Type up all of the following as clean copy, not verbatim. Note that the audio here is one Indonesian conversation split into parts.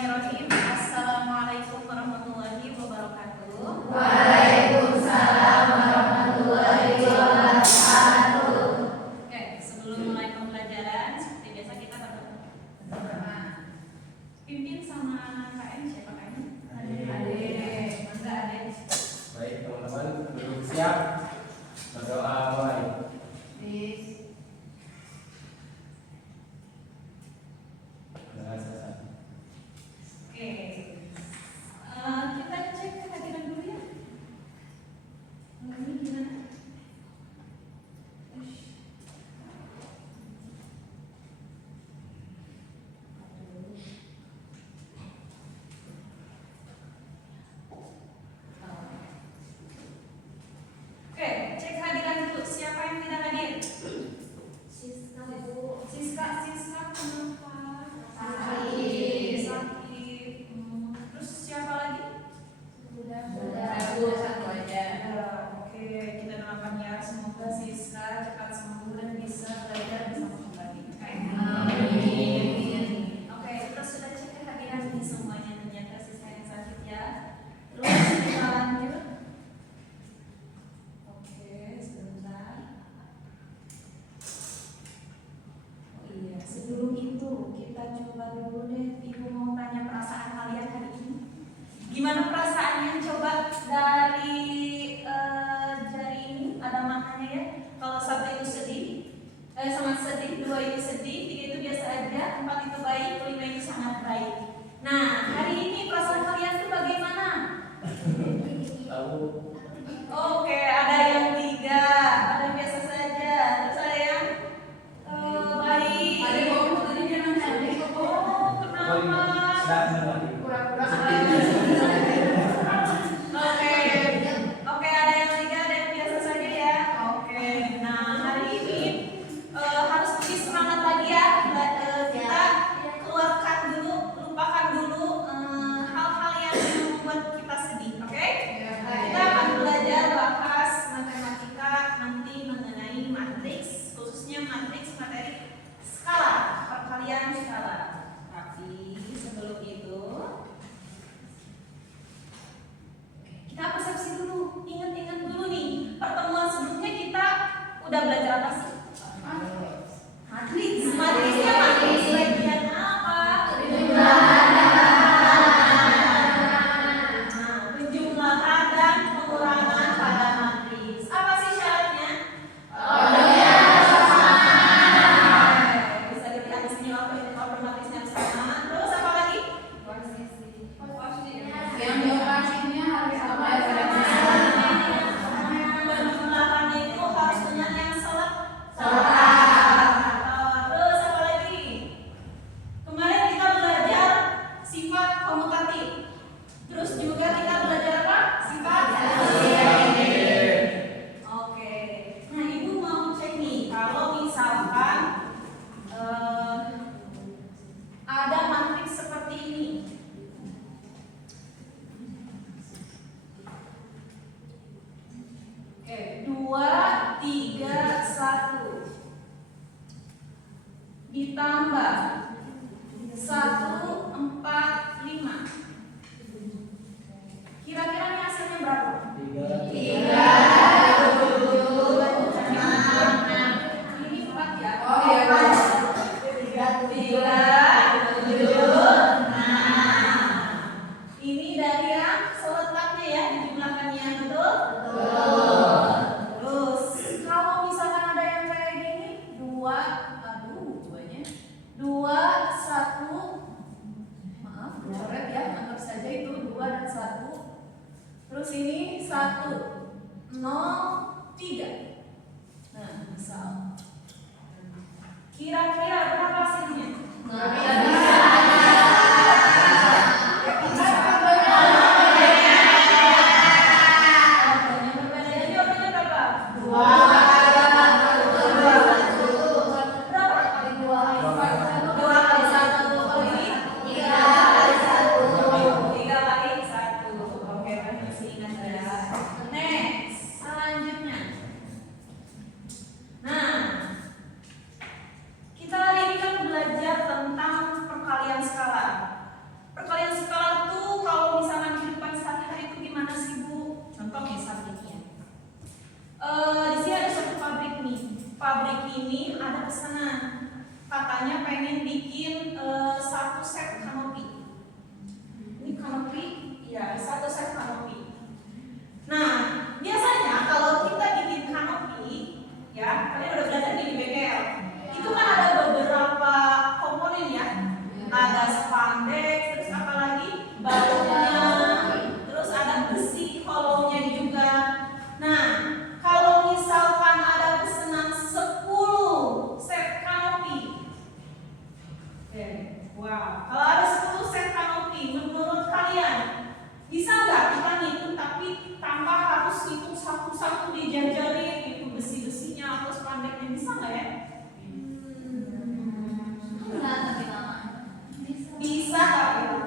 Bismillahirrahmanirrahim. Assalamualaikum warahmatullahi wabarakatuh. Waalaikumsalam warahmatullahi wabarakatuh. Oke, sebelum mulai pembelajaran, seperti biasa kita berdoa. Pimpin sama KM siapa KM? Ade. Mangga Ade. Baik teman-teman, duduk siap. Berdoa mulai. Oke, kita cek kehadiran dulu ya. Ini gimana? Oke, cek kehadiran dulu. Siapa yang tidak hadir? Siska Bu. Siska kenapa? Sakit. Terus siapa lagi? Sudah Bu, satu aja. Oke, kita doakan ya semoga Siska cepat sembuh dan bisa belajar bersama kembali. Amin. Oke, terus sudah cek kehadiran ini semuanya, ternyata Siska yang sakit ya. Terus kita lanjut. Oke, sebentar. Oh iya, sebelum itu kita coba dulu deh. Ibu mau tanya perasaan kalian hari ini. Gimana perasaannya? Coba dari jari ini ada maknanya ya. Kalau satu itu sedih, sangat sedih, dua itu sedih, tiga itu biasa aja, empat itu baik, lima itu sangat baik. Nah, hari ini perasaan kalian tuh bagaimana? Tahu. Oke, ada yang tiga, ada yang biasa saja, terus ada yang baik. Ada yang ngomong tadi dia nanya. Oh, kenapa? Oke, ada yang tiga, ada yang biasa saja ya. Oke, nah hari ini harus lebih semangat lagi ya. Kita keluarkan dulu, lupakan dulu hal-hal yang membuat kita sedih. Oke? Kita akan belajar bahas matematika nanti mengenai matriks, khususnya matriks materi skala, perkalian skala. Tapi sebelum itu kita persepsi dulu, ingat-ingat dulu nih, pertemuan sebelumnya kita udah belajar apa sih? Matriks. Matriksnya matriks bagian apa? Penjumlahan dan pengurangan pada matriks. Apa sih syaratnya? Bisa dilihat di sini waktu matriksnya sama. Terus apa lagi? Yang dioperasinya harus apa ya? Penjumlahannya itu harus dengan yang selap. Terus apa lagi? Kemarin kita belajar sifat komutatif. Terus juga kita belajar apa? Sifat relatif. Oke. Nah, Ibu mau cek nih, kalau misalkan ada matriks seperti ini. Oke, 2, 3, 1 ditambah 1, 4, 5. Kira-kira ini hasilnya berapa? 3. Ini 4 ya? Oh iya, Pak. 3, 7, 6. Ini dari yang seletapnya ya, dijumlahkannya, betul? Terus kalau misalkan ada yang kayak gini, 2, 1, maaf, coret ya, anggap saja itu 2 dan 1. Terus ini 1, 0, 3. Nah, misal kira-kira berapa hasilnya? Jawabannya berapa? Berapa? 2 kali 1 kali 3 kali 1. Oke, masih ingat ya. Next, selanjutnya. Nah, kita hari ini kan sana. Katanya pengen bikin satu set kanopi. Ini kanopi, ya satu set kanopi. Nah, biasanya kalau kita bikin kanopi, ya kalian udah belajar di bengkel. Itu kan ada beberapa komponen ya. Ada spandek, terus apa lagi? Bautnya, terus ada besi hollownya juga. Nah, kalau misalkan ada pesanan 10 set kanopi. Oke, wow. Kalau ada 10 set kanopi, menurut kalian bisa nggak kita ngitung tapi tanpa harus hitung satu-satu dijajarin itu besi-besinya atau spandeknya, bisa nggak ya? Bisa tapi lama.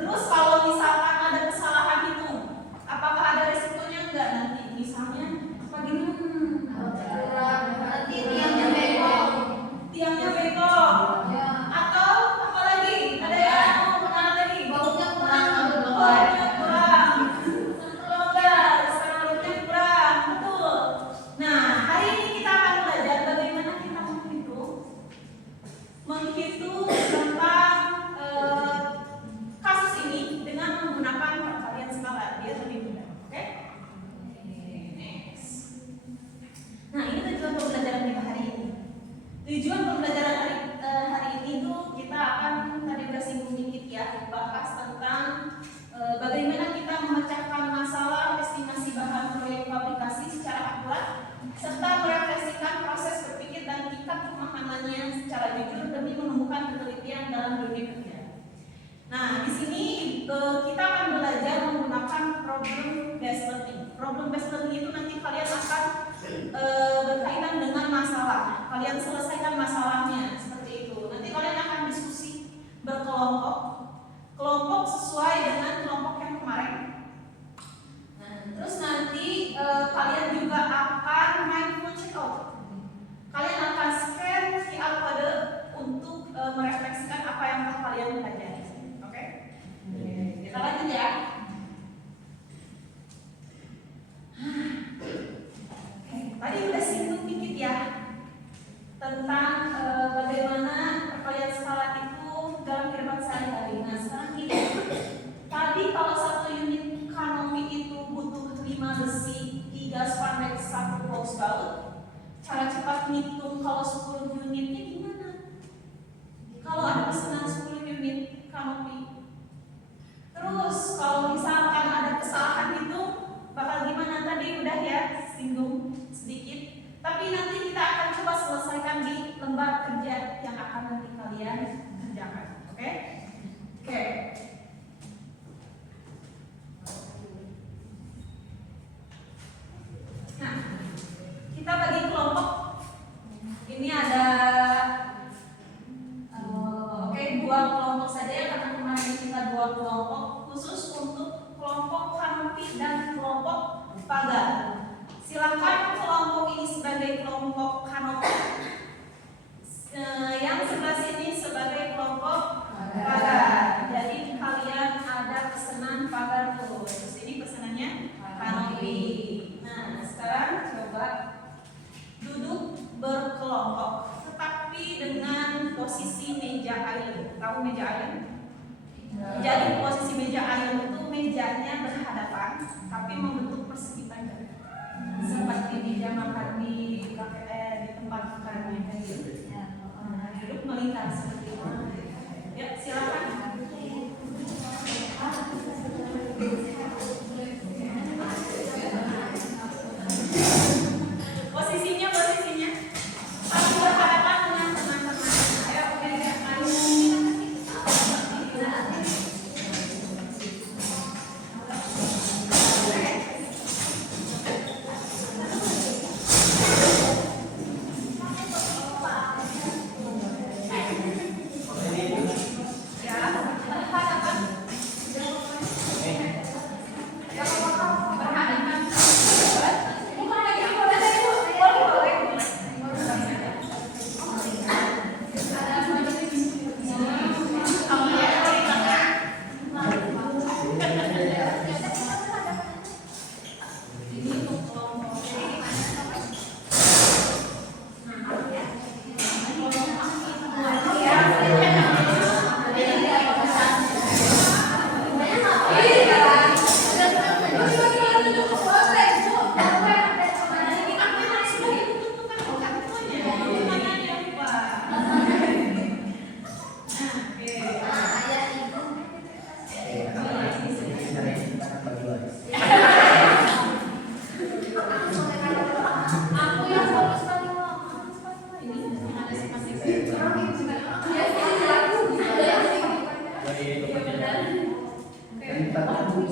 Terus kalau misalkan ada kesalahan hitung, apakah ada resikonya enggak nanti? Misalnya apa gimana? Nanti tiangnya bengkok. Tiangnya bengkok. Ya. Atau apa lagi? Ada yang mau mengenal lagi? Bautnya kurang atau Bautnya kurang. Longgar, sarungnya kurang. Betul. Nah, hari ini kita akan belajar bagaimana kita menghitung tentang kasus ini dengan menggunakan perkalian skala biar lebih mudah. Oke? Next. Nah, ini tujuan pembelajaran kita hari ini. Tujuan pembelajaran hari ini tuh kita akan tadi udah singgung dikit ya, bahas tentang bagaimana kita memecahkan masalah estimasi bahan proyek fabrikasi secara akurat serta merefleksikan proses berpikir dan tingkat pemahamannya secara jujur demi menemukan penelitian dalam dunia kerja. Nah, di sini kita akan belajar menggunakan problem based learning. Problem based learning itu nanti kalian akan berkaitan dengan masalah. Kalian selesaikan masalahnya seperti itu. Nanti kalian akan diskusi berkelompok, kelompok sesuai dengan kelompok yang kemarin. Nah, terus nanti kalian juga akan mindful check out. Kalian akan scan QR code untuk merefleksikan apa yang telah kalian pelajari. Oke? Kita lanjut ya. Tadi udah singgung dikit ya tentang bagaimana perkalian skala itu dalam kehidupan sehari-hari. Nah, sekarang gini. Tadi kalau satu unit kanopi itu butuh 5 besi, 3 spandek, 1 box baut. Cara cepat ngitung kalau 10 unitnya gimana? Kalau ada pesanan 10 unit kanopi. Terus kalau misalkan ada kesalahan itu bakal gimana? Tadi udah ya singgung sedikit. Tapi nanti kita akan coba selesaikan di lembar kerja yang akan nanti kalian kerjakan. Oke? Oke. Nah, kita bagi kelompok. Ini ada dua kelompok saja ya, karena kemarin kita 2 kelompok khusus untuk kelompok kanopi dan kelompok pagar. Silakan kelompok ini sebagai kelompok kanopi, yang sebelah sini sebagai kelompok pagar. Jadi kalian ada pesanan pagar tuh, terus ini pesanannya kanopi. Nah, sekarang coba duduk berkelompok, tetapi dengan posisi meja island. Tahu meja island? Jadi posisi meja island itu mejanya berhadapan, tapi membentuk persegi panjang, seperti di zaman di tempat makannya kayak gitu. Duduk melingkar seperti itu. Ya, silakan. Posisinya saling berhadapan dengan teman-teman. Ayo, oke, ayo. Ya. kepentingan. Oke. Dan tahu.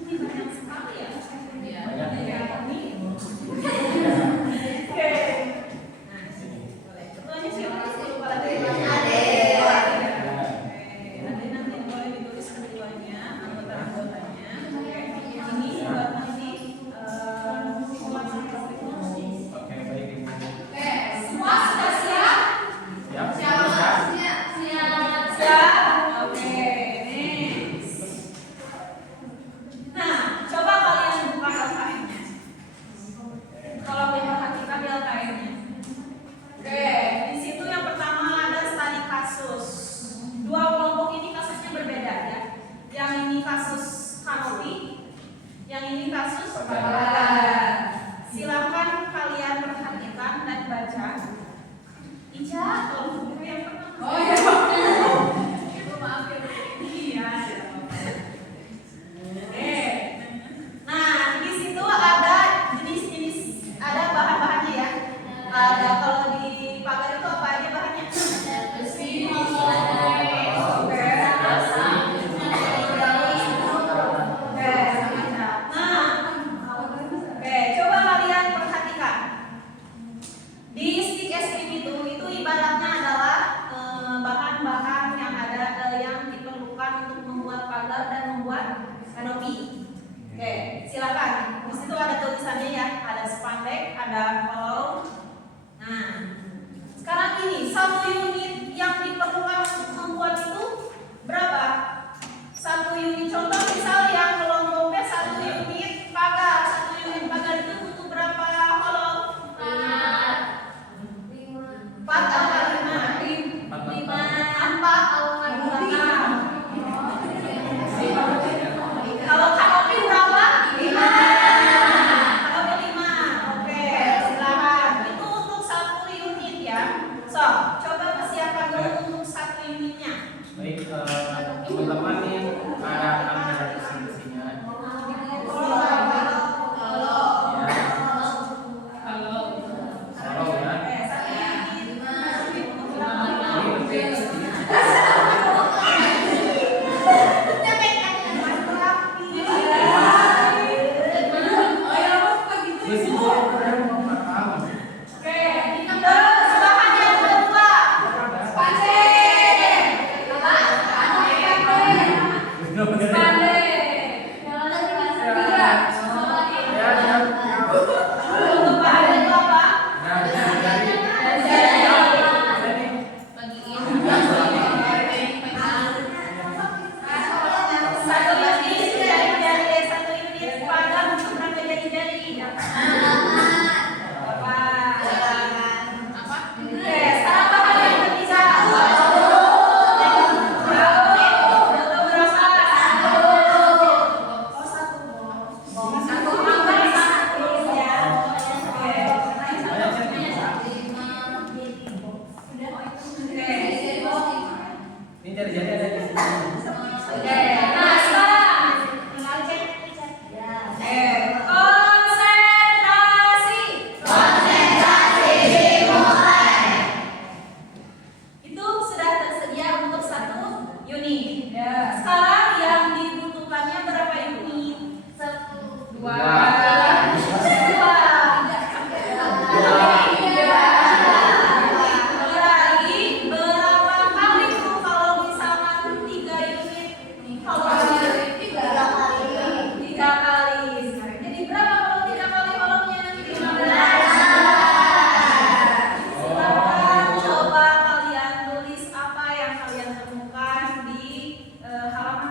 Ini banyak sekali ya. Banyak. Ya, ini. Oke. Nah, Sini. ketuanya siapa? Lupa lagi. Ada. Nanti boleh ditulis keduanya, anggota-anggotanya. Ini buat nanti Oke, baik Ibu. semua sudah siap? Siap, siap. Siap? Oke, nih. Nah, coba kalian buka LKM-nya. Tolong diperhatikan di LKM-nya. Oke, di situ yang pertama ada studi kasus. Dua kelompok ini kasusnya berbeda ya. Yang ini kasus kanopi, yang ini kasus paparan. Silakan kalian perhatikan dan baca. Ica, tolong buku yang pertama. Oh iya. Ibu maaf ya. Iya. Oke. Nah, di situ ada jenis-jenis, ada bahan-bahannya ya. Ada kalau di pagar itu apa aja bahannya? Besi, oke. Oke, coba kalian perhatikan. Di stick es krim itu ibaratnya adalah bahan-bahan yang ada yang diperlukan untuk membuat pagar dan membuat kanopi. Oke, silakan. Di situ ada tulisannya ya, ada spandek, ada kolom. Nah, sekarang ini satu unit yang diperlukan untuk membuat itu berapa? Satu unit contoh misal yang kelompoknya satu unit pagar, satu unit pagar itu butuh berapa kolom? 4 atau 5? 4 Kalau kanopi berapa? 5. Kanopi 5. Oke, silakan. Itu untuk satu unit ya. So, coba persiapkan dulu untuk satu unitnya. Baik, teman-teman nih akan ada besi-besinya. Kalau ya. Oke, satu unit. Untuk berapa? Oke, terus bahan yang kedua. Untuk bahan itu apa? Satu unit jari-jari, satu unit pagar untuk berapa jari-jari? Apa? Oke, sekarang bahan yang ketiga. Untuk berapa? Satu pagar satu ya. Oke. Ini jari-jari ada di sini. Oke, nah sekarang konsentrasi. Itu sudah tersedia untuk satu unit. Sekarang yang dibutuhkannya berapa unit? 2. Lagi berapa kali tuh kalau misalkan 3 unit? Kalau 3 kali. Jadi berapa kalau 3 kali kolomnya? 15. Silakan coba kalian tulis apa yang kalian temukan di halaman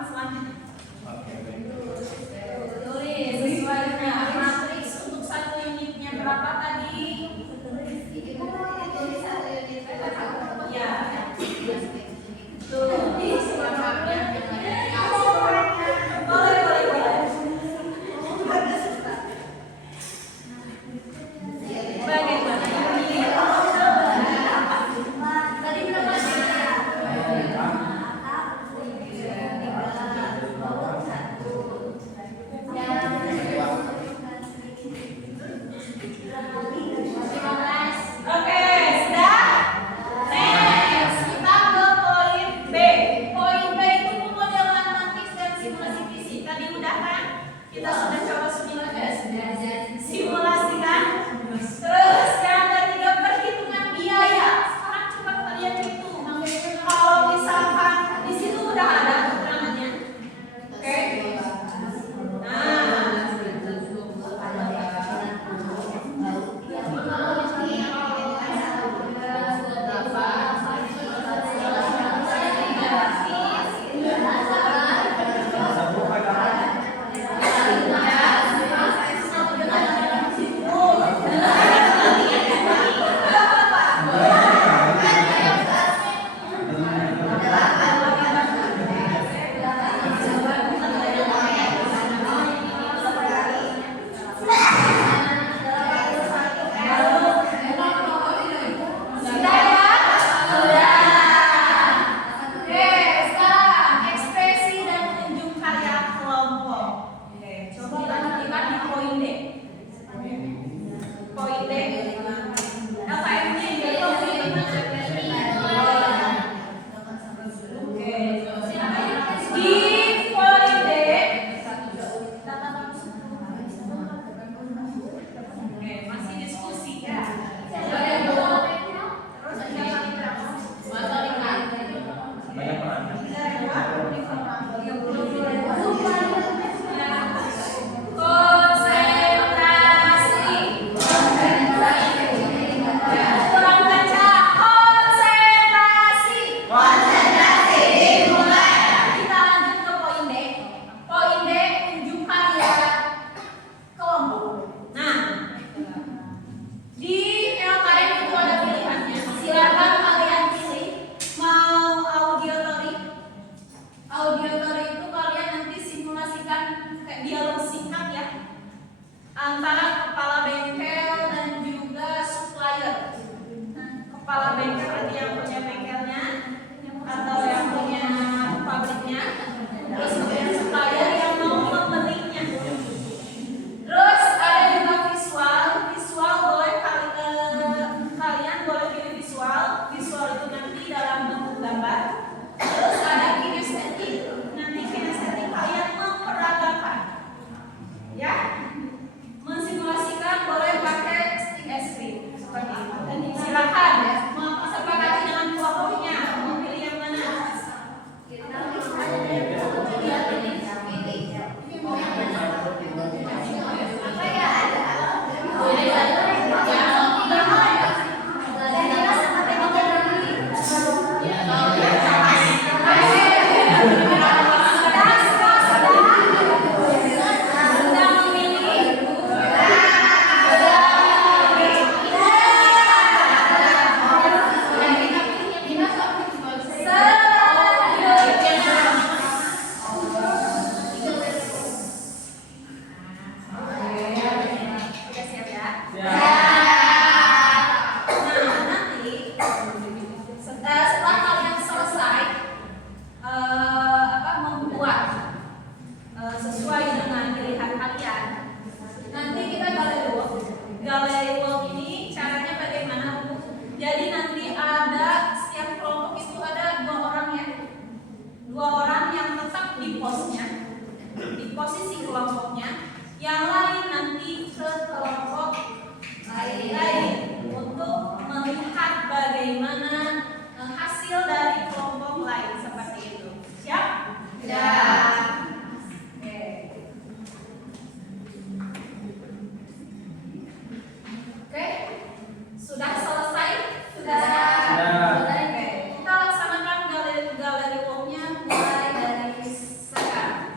teori itu kalian nanti simulasikan kayak dialog singkat ya antara kepala bengkel dan juga supplier. Nah, kepala bengkel berarti yang punya bengkelnya atau yang punya pabriknya, terus kemudian supplier yang mau membelinya. Terus ada juga visual. Visual boleh kalian boleh pilih visual. Visual itu nanti dalam bentuk gambar. Terus ada kinestetik. Nanti kinestetik kalian memperagakan, ya, mensimulasikan boleh pakai stick es krim seperti itu. Silakan sepakati dengan kelompoknya mau pilih yang mana. Oke, siap ya. Nah, nanti setelah kalian selesai membuat sesuai dengan pilihan kalian, nanti kita galeri walk. Galeri walk ini caranya bagaimana, Bu? Jadi nanti ada setiap kelompok itu ada 2 orang ya, 2 orang yang tetap di posnya, di posisi kelompoknya. Yang lain nanti ke kelompok lain untuk melihat bagaimana hasil dari kelompok lain seperti itu. Siap? Ya. Oke. Oke. Sudah selesai? Sudah. Oke. Kita laksanakan galeri walk-nya mulai dari sekarang.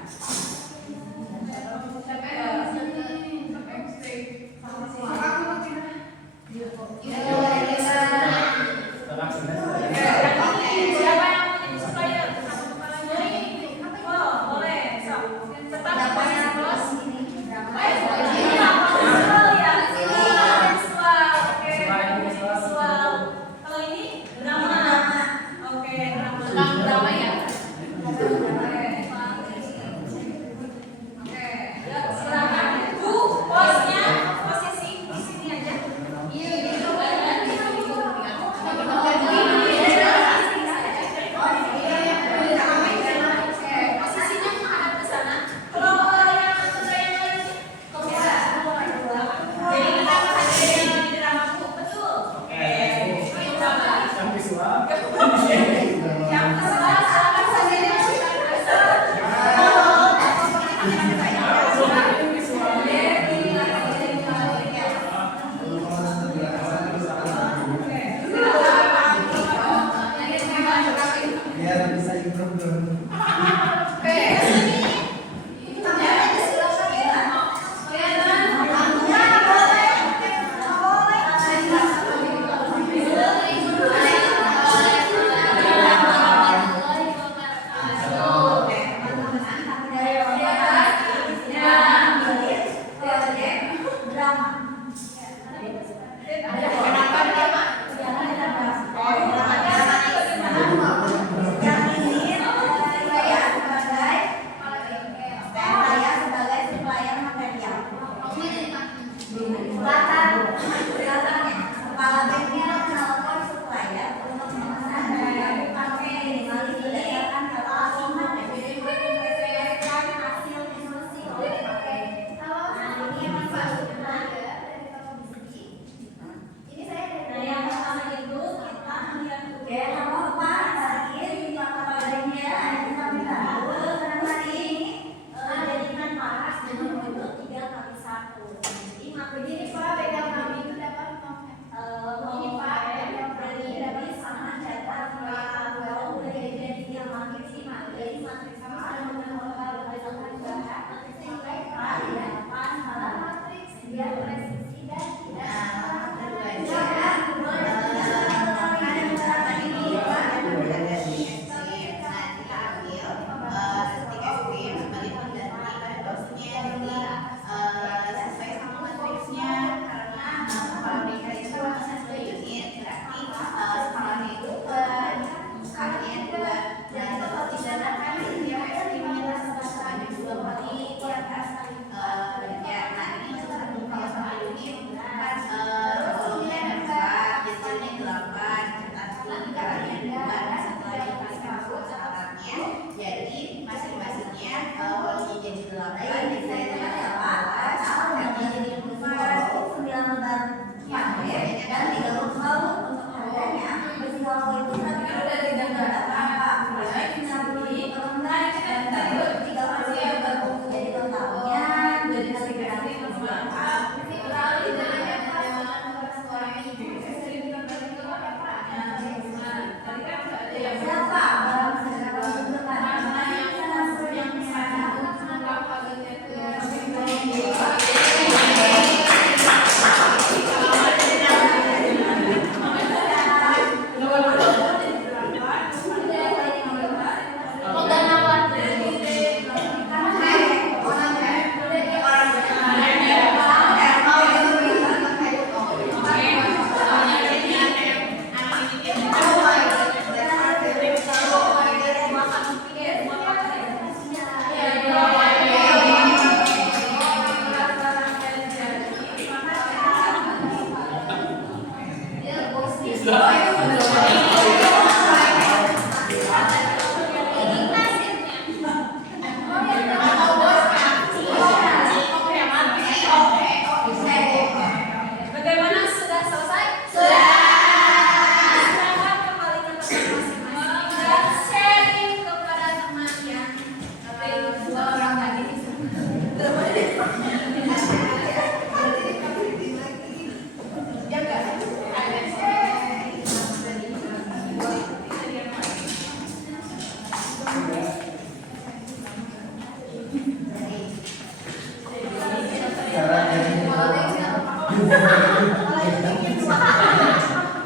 Cara jadi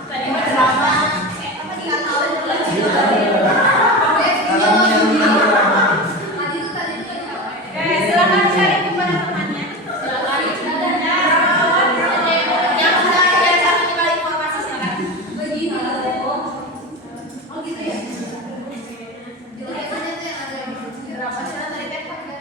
Tadi ada apa? Apa dia tahu? Oke, silakan cari kepada temannya. Silakan. Yang sudah biasa menyebar informasi silakan. Begini. Oh gitu ya. Jelek aja tuh yang ada berapa cara tadi kan pakai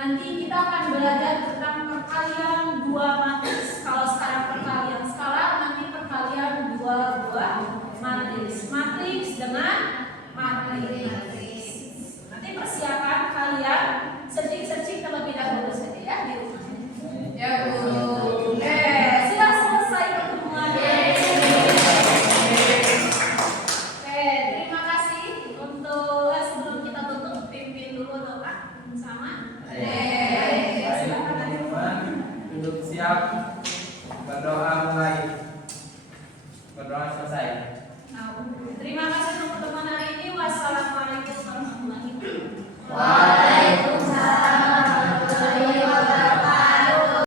Nanti kita akan belajar tentang perkalian dua matriks. Kalau sekarang perkalian skalar, nanti perkalian dua buah matriks. Matriks dengan matriks. Nanti persiapan kalian searching terlebih dahulu saja ya di rumah. Ya Bu. Sudah selesai pertemuannya. Terima kasih untuk sebelum kita tutup pimpin dulu doa sama. Baik teman-teman, duduk siap, berdoa mulai, berdoa selesai. Terima